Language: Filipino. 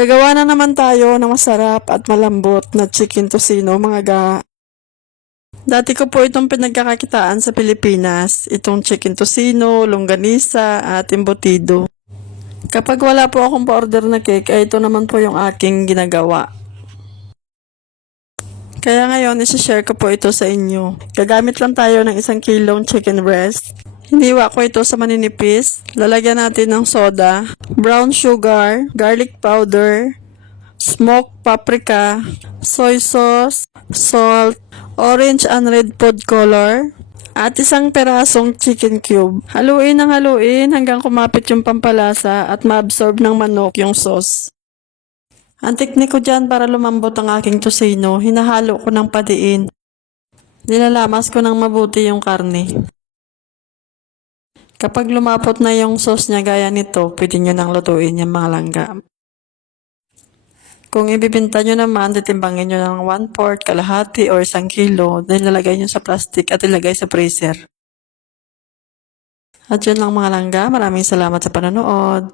Gagawa na naman tayo ng masarap at malambot na chicken tocino mga ga. Dati ko po itong pinagkakakitaan sa Pilipinas, itong chicken tocino, longganisa at embutido. Kapag wala po akong pa-order na cake, ay ito naman po yung aking ginagawa. Kaya ngayon, isi-share ko po ito sa inyo. Gagamit lang tayo ng 1 kilong chicken breast. Hiniwa ko ito sa maninipis. Lalagyan natin ng soda, brown sugar, garlic powder, smoked paprika, soy sauce, salt, orange and red food color, at 1 perasong chicken cube. Haluin ng haluin hanggang kumapit yung pampalasa at ma-absorb ng manok yung sauce. Ang teknik ko dyan para lumambot ang aking tocino, hinahalo ko ng padiin. Nilalamas ko ng mabuti yung karne. Kapag lumapot na yung sauce niya gaya nito, pwede nyo nang lutuin yung mga langga. Kung ibibinta nyo naman, titimbangin nyo ng 1/4, kalahati, or 1 kilo, then lalagay nyo sa plastic at ilagay sa freezer. At yun lang mga langga, maraming salamat sa panonood.